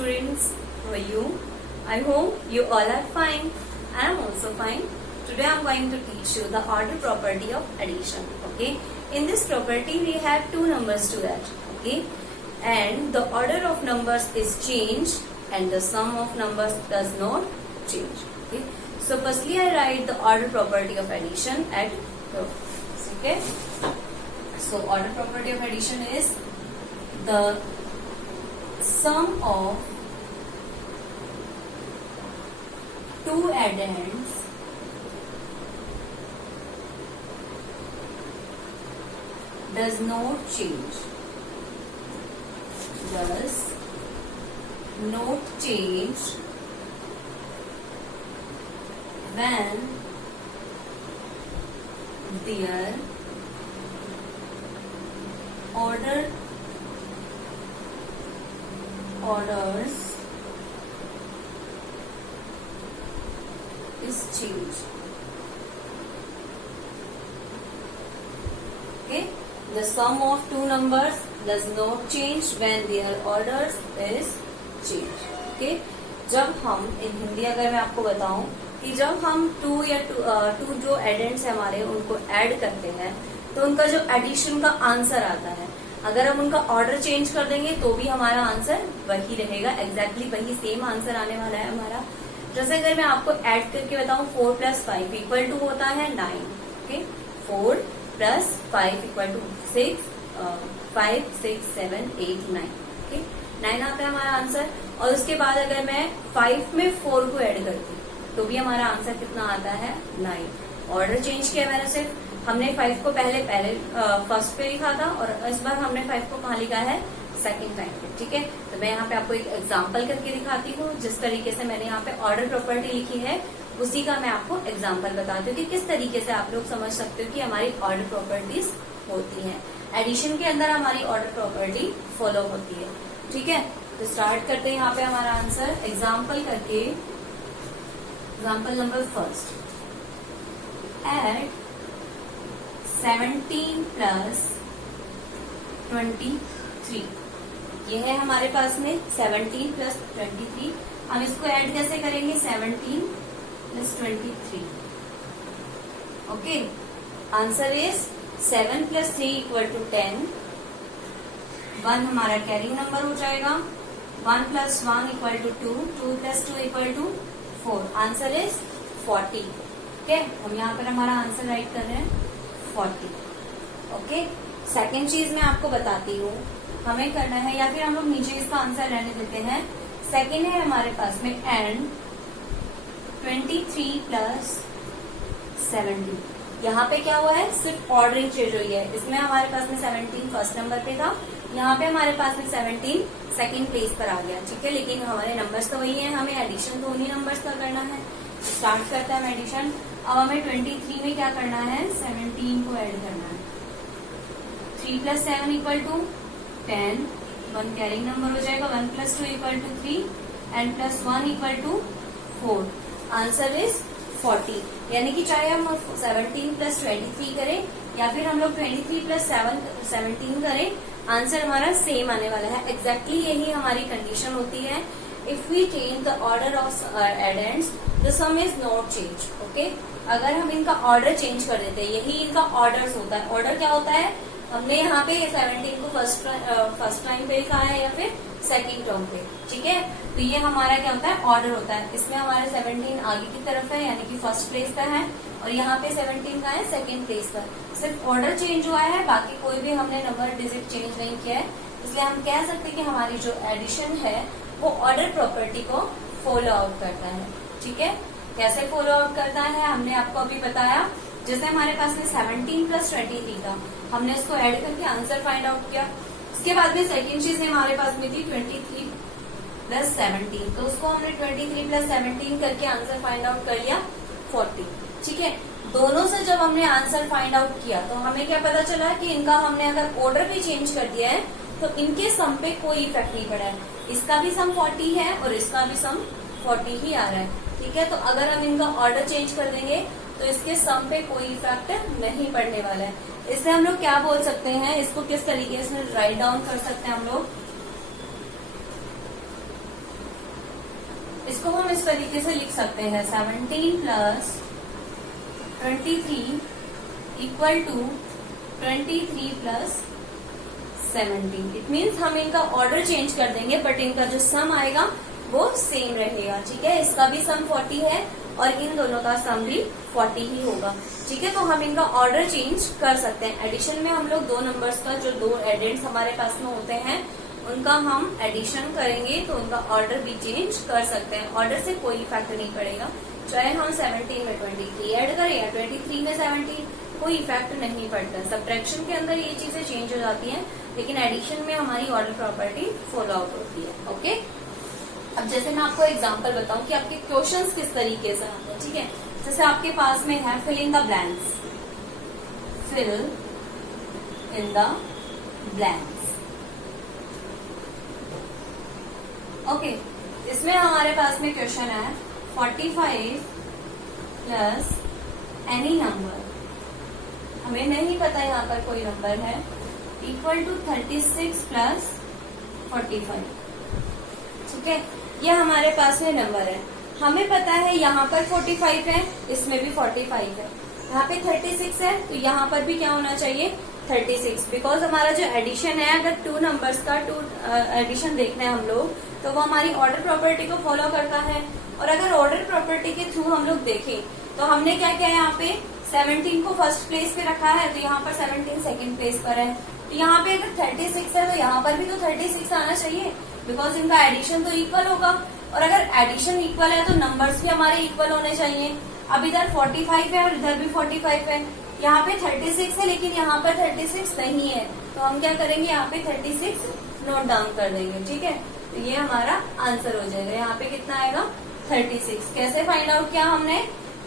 students, how are you? I hope you all are fine. I am also fine. Today I am going to teach you the order property of addition. Okay. In this property we have two numbers to add. Okay. And the order of numbers is changed and the sum of numbers does not change. Okay. So firstly I write the order property of addition at the. Okay. So order property of addition is the sum of two addends does not change. Does not change when their orders is changed. Okay, the sum of two numbers does not change when their orders is changed. Okay, जब हम इन हिंदी अगर मैं आपको बताऊं कि जब हम to जो एडेंड्स है हमारे उनको ऐड करते हैं तो उनका जो एडिशन का आंसर आता है, अगर हम उनका ऑर्डर चेंज कर देंगे तो भी हमारा आंसर वही रहेगा, एग्जैक्टली वही सेम आंसर आने वाला है हमारा। जैसे अगर मैं आपको ऐड करके बताऊं 4 + 5 = होता है 9। ओके, 4 + 5 = 6, 5, 6, 7, 8, 9। ओके, 9 आता है हमारा आंसर। और उसके बाद अगर मैं 5 में 4 को ऐड करती तो भी हमारा आंसर कितना आता है 9। ऑर्डर चेंज किया मैंने, सिर्फ हमने 5 को पहले फर्स्ट पे लिखा था और इस बार हमने 5 को कहाँ लिखा है, सेकंड टाइम पे। ठीक है, तो मैं यहाँ पे आपको एक एग्जांपल करके दिखाती हूँ। जिस तरीके से मैंने यहाँ पे ऑर्डर प्रॉपर्टी लिखी है उसी का मैं आपको एग्जांपल बताती हूँ कि किस तरीके से आप लोग समझ सकते हो कि हमारी ऑर्डर प्रॉपर्टीज होती हैं। एडिशन के अंदर हमारी ऑर्डर प्रॉपर्टी फॉलो होती है। ठीक है, तो स्टार्ट करते हैं यहाँ पे हमारा आंसर एग्जाम्पल करके। Example number first, add 17 + 23। ये है हमारे पास में 17 + 23। हम इसको ऐड कैसे करेंगे, 17 + 23। Okay, answer is 7 + 3 = 10। 1 हमारा कैरिंग नंबर हो जाएगा। 1 + 1 = 2, 2 + 2 = 4। Answer is 40। ओके, हम यहाँ पर हमारा आंसर राइट कर रहे हैं 40। ओके, सेकेंड चीज मैं आपको बताती हूँ हमें करना है, या फिर हम लोग नीचे इसका आंसर रहने देते हैं। सेकेंड है हमारे पास में एंड 23 + 17। यहाँ पे क्या हुआ है, सिर्फ ऑर्डरिंग चेंज हुई है। इसमें हमारे पास में 17 फर्स्ट नंबर पे था, यहाँ पे हमारे पास में 17 सेकंड प्लेस पर आ गया। ठीक है, लेकिन हमारे नंबर्स तो वही है, हमें एडिशन तो उन्हीं नंबर्स का करना है। स्टार्ट करते हैं हम एडिशन। अब हमें 23 में क्या करना है, 17 को ऐड करना है। 3 + 7 = 10। 1 कैरिंग नंबर हो जाएगा। 1 + 2 = 3 एंड +1 = 4। Answer is 40। यानी कि चाहे हम 17 + 23 करें या फिर हम लोग 23 + 17 करें, आंसर हमारा सेम आने वाला है। एग्जैक्टली यही हमारी कंडीशन होती है। If we change the order of addends the sum is not change. Okay, अगर हम इनका ऑर्डर चेंज कर देते हैं, यही इनका ऑर्डर्स होता है। ऑर्डर क्या होता है, हमने यहाँ पे 17 को फर्स्ट टाइम पे लिखा है या फिर सेकंड टर्म पे। ठीक है, तो ये हमारा क्या होता है, ऑर्डर होता है। इसमें हमारा 17 आगे की तरफ है यानी कि फर्स्ट प्लेस का है, और यहाँ पे 17 का है सेकंड प्लेस का। सिर्फ ऑर्डर चेंज हुआ है, बाकी कोई भी हमने नंबर डिजिट चेंज नहीं किया है। इसलिए हम कह सकते हैं कि हमारी जो एडिशन है वो ऑर्डर प्रॉपर्टी को फॉलो आउट करता है। ठीक है, कैसे फॉलो आउट करता है हमने आपको अभी बताया। जैसे हमारे पास में 17 + 23 था, हमने इसको ऐड करके आंसर फाइंड आउट किया। उसके बाद में सेकेंड चीज हमारे पास में थी 23 + 17, तो उसको हमने 23 + 17 करके आंसर फाइंड आउट कर लिया 40। ठीक है, दोनों से जब हमने आंसर फाइंड आउट किया तो हमें क्या पता चला कि इनका हमने अगर ऑर्डर भी चेंज कर दिया है तो इनके सम पे कोई इफेक्ट नहीं पड़ा है। इसका भी सम 40 है और इसका भी सम 40 ही आ रहा है। ठीक है, तो अगर हम इनका ऑर्डर चेंज कर देंगे तो इसके सम पे कोई इफेक्ट नहीं पड़ने वाला है। इससे हम लोग क्या बोल सकते हैं, इसको किस तरीके से राइट डाउन कर सकते हैं हम लोग, इसको हम इस तरीके से लिख सकते हैं 17 plus 23 equal to 23 plus 17। It means हम इनका ऑर्डर चेंज कर देंगे बट इनका जो सम आएगा वो सेम रहेगा। ठीक है, इसका भी सम 40 है और इन दोनों का सम भी 40 ही होगा। ठीक है, तो हम इनका ऑर्डर चेंज कर सकते हैं। एडिशन में हम लोग दो नंबर्स का जो दो एडेंट्स हमारे पास में होते हैं उनका हम एडिशन करेंगे तो उनका ऑर्डर भी चेंज कर सकते हैं। ऑर्डर से कोई इफेक्ट नहीं पड़ेगा, चाहे हम 17 में 23 ऐड करें या 23 में 17, कोई इफेक्ट नहीं पड़ता। सब्ट्रैक्शन के अंदर ये चीजें चेंज हो जाती हैं लेकिन एडिशन में हमारी ऑर्डर प्रॉपर्टी फॉलो आउट होती है। ओके, अब जैसे मैं आपको एग्जांपल बताऊं कि आपके क्वेश्चंस किस तरीके से आते हैं। ठीक है, जैसे आपके पास में है fill in the blanks, fill in the blanks. Okay, इसमें हमारे पास में क्वेश्चन है 45 प्लस एनी नंबर, हमें नहीं पता यहाँ पर कोई नंबर है, इक्वल टू 36 प्लस 45। ठीक है, ये हमारे पास में नंबर है। हमें पता है यहाँ पर 45 है, इसमें भी 45 है, यहाँ पे 36 है तो यहाँ पर भी क्या होना चाहिए 36। बिकॉज हमारा जो एडिशन है, अगर टू नंबर्स का एडिशन देखना है हम लोग तो वो हमारी ऑर्डर प्रॉपर्टी को फॉलो करता है। और अगर ऑर्डर प्रॉपर्टी के थ्रू हम लोग देखें तो हमने क्या किया है, यहाँ पे 17 को फर्स्ट प्लेस पे रखा है तो यहाँ पर 17 सेकंड प्लेस पर है। तो यहाँ पे अगर 36 है तो यहाँ पर भी तो 36 आना चाहिए बिकॉज इनका एडिशन तो इक्वल होगा। और अगर एडिशन इक्वल है तो नंबर्स भी हमारे इक्वल होने चाहिए। अब इधर 45 है और इधर भी 45 है, यहाँ पे 36 है लेकिन यहाँ पर 36 नहीं है तो हम क्या करेंगे, यहाँ पे 36 नोट डाउन कर देंगे। ठीक है, तो ये हमारा आंसर हो जाएगा। यहाँ पे कितना आएगा 36। कैसे फाइंड आउट किया हमने,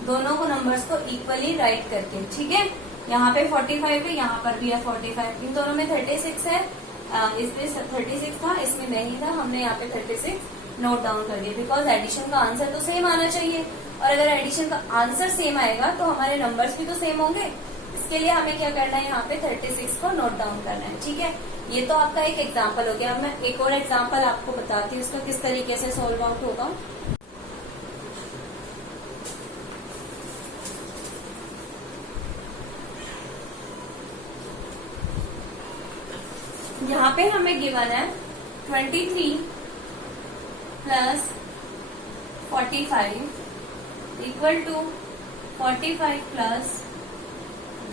दोनों को नंबर्स को इक्वली राइट करके। ठीक है, यहाँ पे 45 है, यहाँ पर भी है 45, इन दोनों में 36 है, इसमें 36 था, इसमें नहीं था, हमने यहाँ पे 36 नोट डाउन कर दिया बिकॉज एडिशन का आंसर तो सेम आना चाहिए। और अगर एडिशन का आंसर सेम आएगा तो हमारे नंबर्स भी तो सेम होंगे। इसके लिए हमें क्या करना है, यहाँ पे 36 को नोट डाउन करना है। ठीक है, ये तो आपका एक एग्जाम्पल हो गया। अब मैं एक और एग्जाम्पल आपको बताती हूँ इसका किस तरीके से सोल्व आउट होगा। यहाँ पे हमें गिवन है 23 plus 45 equal to 45 plus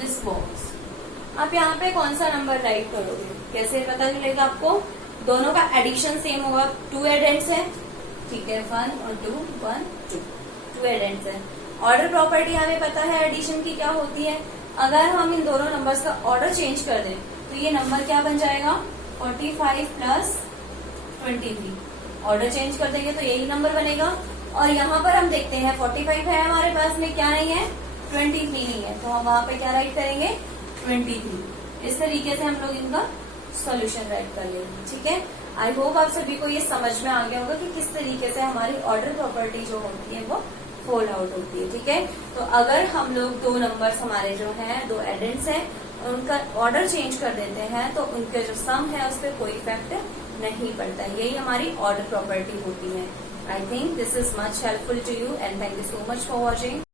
this box. आप यहाँ पे कौन सा नंबर राइट करोगे, कैसे पता चलेगा आपको, दोनों का एडिशन सेम होगा, टू एडेंट्स है। ठीक है, 1 और 2, 1 2, टू एडेंट्स है। ऑर्डर प्रॉपर्टी हमें पता है एडिशन की क्या होती है। अगर हम इन दोनों नंबर्स का ऑर्डर चेंज कर दें तो ये नंबर क्या बन जाएगा 45 प्लस 23। ऑर्डर चेंज कर देंगे तो यही नंबर बनेगा। और यहाँ पर हम देखते हैं 45 है हमारे पास में, क्या नहीं है 23 नहीं है, तो हम वहां पे क्या राइट करेंगे 23। इस तरीके से हम लोग इनका सॉल्यूशन राइट कर लेंगे। ठीक है, आई होप आप सभी को ये समझ में आ गया होगा कि किस तरीके से हमारी ऑर्डर प्रॉपर्टी जो होती है वो फोल आउट होती है। ठीक है, तो अगर हम लोग दो नंबर्स हमारे जो हैं, दो एडेंट्स हैं, उनका ऑर्डर चेंज कर देते हैं तो उनके जो सम है उस पर कोई इफेक्ट नहीं पड़ता है। यही हमारी ऑर्डर प्रॉपर्टी होती है। I think this is much helpful to you and thank you so much for watching.